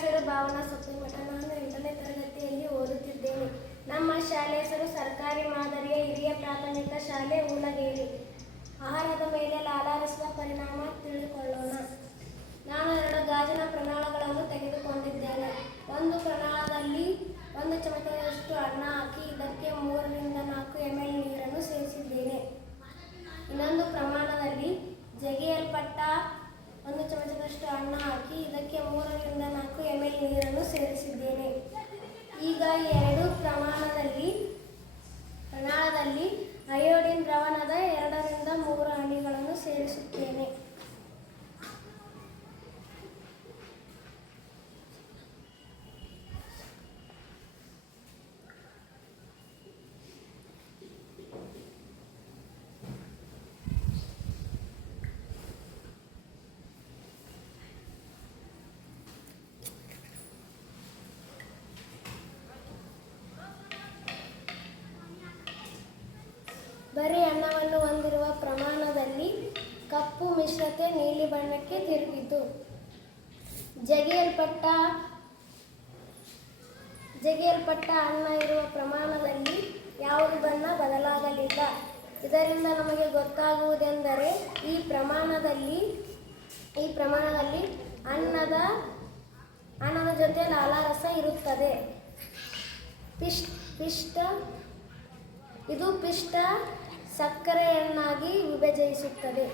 ಹೆಸರು ಭಾವನಾ ಸೊಪ್ಪಿಮಠ ನಾನು ಎಂಟನೇ ತರಗತಿಯಲ್ಲಿ ಓದುತ್ತಿದ್ದೇನೆ. ನಮ್ಮ ಶಾಲೆ ಹೆಸರು ಸರ್ಕಾರಿ ಮಾದರಿಯ ಹಿರಿಯ ಪ್ರಾಥಮಿಕ ಶಾಲೆ ಊಲಗೇರಿ ಆಹಾರದ ಮೇಲೆ ಲಾಲಾರಿಸುವ ಪರಿಣಾಮ ತಿಳಿದುಕೊಳ್ಳೋಣ. ನಾನು ಎರಡು ಗಾಜಿನ ಪ್ರಣಾಳಗಳನ್ನು ತೆಗೆದುಕೊಂಡಿದ್ದೇನೆ. ಒಂದು ಪ್ರಣಾಳದಲ್ಲಿ ಒಂದು ಚಮಚದಷ್ಟು ಅನ್ನ no sé. ಬರೀ ಅನ್ನವನ್ನು ಹೊಂದಿರುವ ಪ್ರಮಾಣದಲ್ಲಿ ಕಪ್ಪು ಮಿಶ್ರತೆ ನೀಲಿ ಬಣ್ಣಕ್ಕೆ ತಿರುಗಿತು ಜಗಿಯಲ್ಪಟ್ಟ ಜಗಿಯಲ್ಪಟ್ಟ ಅನ್ನ ಇರುವ ಪ್ರಮಾಣದಲ್ಲಿ ಯಾವುದು ಬಣ್ಣ ಬದಲಾಗಲಿಲ್ಲ. ಇದರಿಂದ ನಮಗೆ ಗೊತ್ತಾಗುವುದೆಂದರೆ ಈ ಪ್ರಮಾಣದಲ್ಲಿ ಈ ಪ್ರಮಾಣದಲ್ಲಿ ಅನ್ನದ ಅನ್ನದ ಜೊತೆ ಲಾಲಾರಸ ಇರುತ್ತದೆ. ಪಿಷ್ಟ ಪಿಷ್ಟ ಇದು ಪಿಷ್ಟ ಸಕ್ಕರೆಯನ್ನಾಗಿ ವಿಭಜಿಸುತ್ತದೆ.